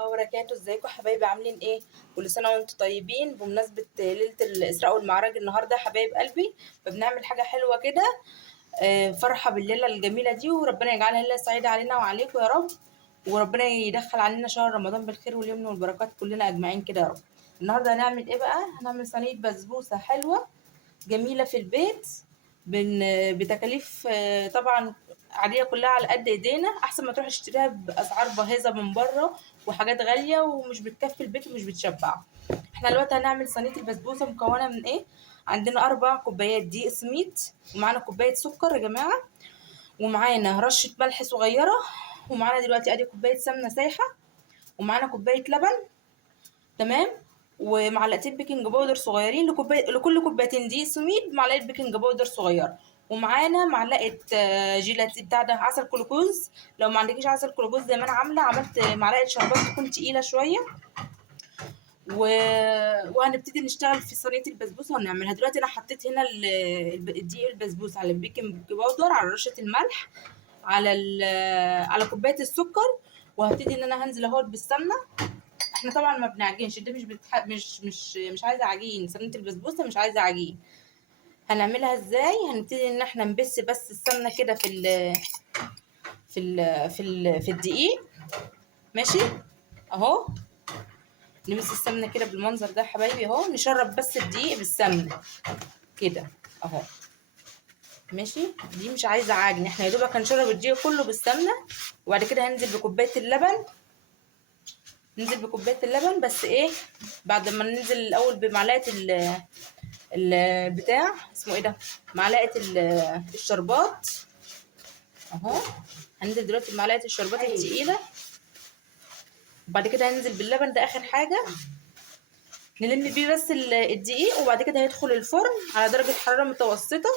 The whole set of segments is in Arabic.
الله وبركاته. ازيكم يا حبايبي؟ عاملين ايه؟ كل سنه وانتم طيبين بمناسبه ليله الاسراء والمعراج النهارده يا حبايب قلبي. فبنعمل حاجه حلوه كده، فرحه بالليله الجميله دي، وربنا يجعلها ليله سعيده علينا وعليكم يا رب. وربنا يدخل علينا شهر رمضان بالخير واليمن والبركات كلنا اجمعين كده يا رب. النهارده هنعمل ايه بقى؟ هنعمل صينيه بسبوسه حلوه جميله في البيت، بتكاليف طبعا عاديه، كلها على قد ايدينا، احسن ما تروح تشتريها باسعار باهظه من بره وحاجات غاليه ومش بتكفي البيت ومش بتشبع. احنا دلوقتي هنعمل صينيه البسبوسه مكونه من ايه؟ عندنا 4 كوبايات دقيق سميد، ومعانا كوبايه سكر يا جماعه، ومعانا رشه ملح صغيره، ومعانا دلوقتي ادي كوبايه سمنه سايحه، ومعانا كوبايه لبن، تمام، ومعلقتين بيكنج باودر صغيرين لكل كوبايتين دقيق سميد، معلقه بيكنج باودر صغيره، ومعانا معلقه جيلاتي بتاع ده عسل كلوكوز. لو ما عندكيش عسل كلوكوز زي ما انا عامله، عملت معلقه شربات تكون تقيله شويه. و... وهنبتدي نشتغل في صينيه البسبوسه ونعملها دلوقتي. انا حطيت هنا الدقيق البسبوسه على البيكنج باودر، على رشه الملح، على كوبايه السكر، وهبتدي ان انا هنزل اهوت بالسمنه. احنا طبعا ما بنعجنش، دي مش عايزه عجين، صينيه البسبوسه مش عايزه عجين. هنعملها ازاي؟ هنبتدي ان احنا نبس بس السمنه كده في الدقيق، ماشي اهو. نبس السمنه كده بالمنظر ده يا حبايبي اهو، نشرب بس الدقيق بالسمنه كده اهو، ماشي. دي مش عايزه عجن، احنا يا دوبك هنشرب الدقيق كله بالسمنه، وبعد كده هننزل بكوبايه اللبن. ننزل بكوبايه اللبن بس ايه، بعد ما ننزل الاول بمعلقه البتاع اسمه ايه ده، معلقه الشربات اهو. هننزل دلوقتي بمعلقه الشربات التقيله، وبعد كده هننزل باللبن، ده اخر حاجه نلم بيه بس الدقيق. وبعد كده هيدخل الفرن على درجه حراره متوسطه،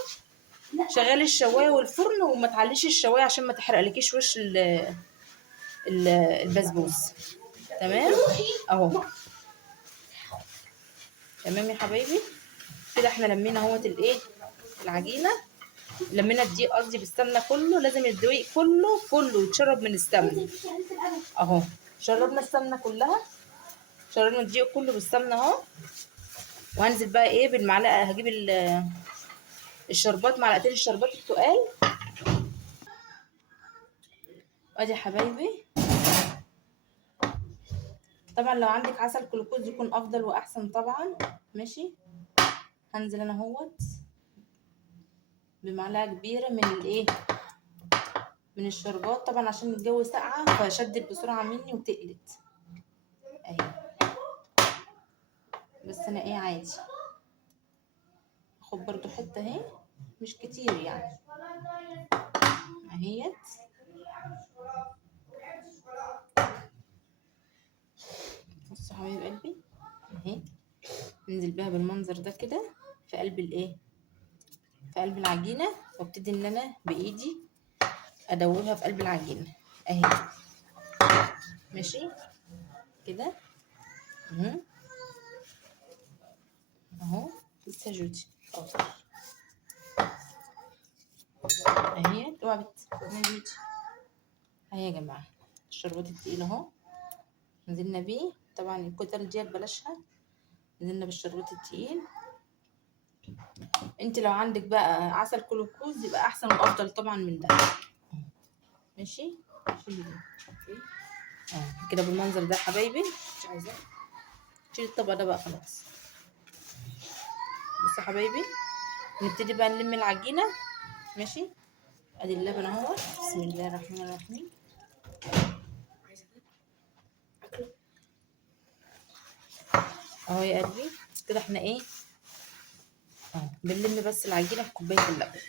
شغال الشوايه والفرن، وما تعليش الشوايه عشان ما تحرقلكيش وش البسبوس، تمام اهو. تمام يا حبايبي، كده احنا لمينا اهوت الايه، العجينه، لمينا الدقيق قصدي بالسمنه كله. لازم الدقيق كله يتشرب من السمنه اهو. شربنا السمنه كلها، شربنا الدقيق كله بالسمنه اهو. وهنزل بقى ايه بالمعلقه، هجيب الشربات، معلقتين الشربات التقال. وادي يا حبايبي، طبعا لو عندك عسل كلوكوز يكون افضل واحسن طبعا، ماشي. هنزل انا اهوت بمعلقه كبيره من الايه، من الشربات، طبعا عشان الجو ساقعه فشدت بسرعه مني وتقلت اهي. بس انا ايه عادي، اخد برضو حته اهي، مش كتير يعني اهيت. بصوا حبايب قلبي اهي، ننزل بيها بالمنظر ده كده في قلب الايه، في قلب العجينه، وابتدي ان انا بايدي ادوبها في قلب العجينه اهي، ماشي كده اهو. لسه جوتي اهي، اوعى يا جوتي اهي يا جماعه. الشربات التقيل اهو نزلنا بيه، طبعا الكتل ديت بلاشها، نزلنا بالشربات التقيل. انت لو عندك بقى عسل كلوكوز يبقى احسن وافضل طبعا من ده، ماشي. كده بالمنظر ده يا حبايبي، مش عايزاه، شيل الطبق ده بقى خلاص. بصوا يا حبايبي، نبتدي بقى نلم العجينه، ماشي. ادي اللبن اهو، بسم الله الرحمن الرحيم اهو يا قلبي. كده احنا ايه اهو، بنلم بس العجينه بكوبايه اللبن،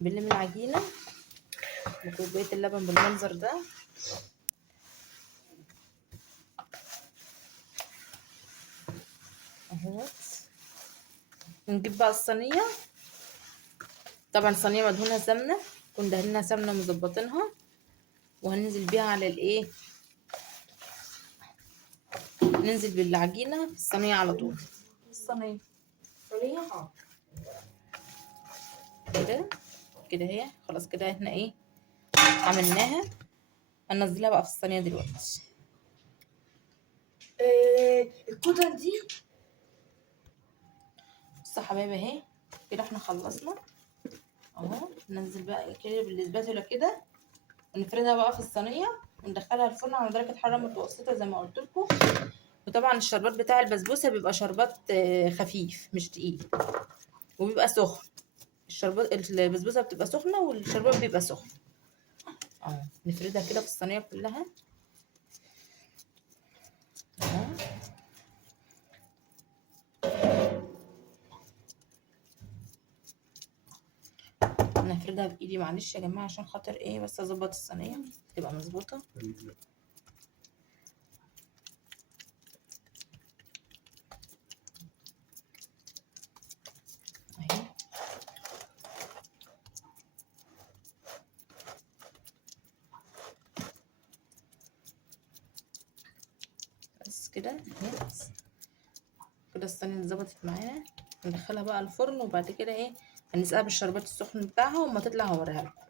بنلم العجينه بكوبايه اللبن بالمنظر ده اهوت. نجيب بقى الصينيه، طبعا صينيه مدهونه سمنه، كنا دهنها سمنه مظبطينها، وهننزل بيها على الايه، ننزل بالعجينه في الصينيه على طول، الصينيه كده كده اهي. خلاص كده احنا ايه عملناها، هننزلها بقى في الصينيه دلوقتي الكوتن دي. بصوا يا حبايبي اهي كده احنا خلصنا اهو. ننزل بقى كده بالسباتولا كده ونفردها بقى في الصينيه وندخلها الفرن على درجه حراره متوسطه زي ما قلت لكم. وطبعا الشربات بتاع البسبوسه بيبقى شربات خفيف مش تقيل وبيبقى سخن. الشربات البسبوسه بتبقى سخنه والشربات بيبقى سخن اهو. نفردها كده في الصينيه كلها اهو. انا هفردها بايدي معلش يا جماعه عشان خاطر ايه بس اظبط الصينيه تبقى مظبوطه اهي. بس كده اهي كده الصينيه اتظبطت معانا. ندخلها بقى الفرن وبعد كده ايه هنسقيها بالشربات السخن بتاعها وما تطلع هوريها لكم.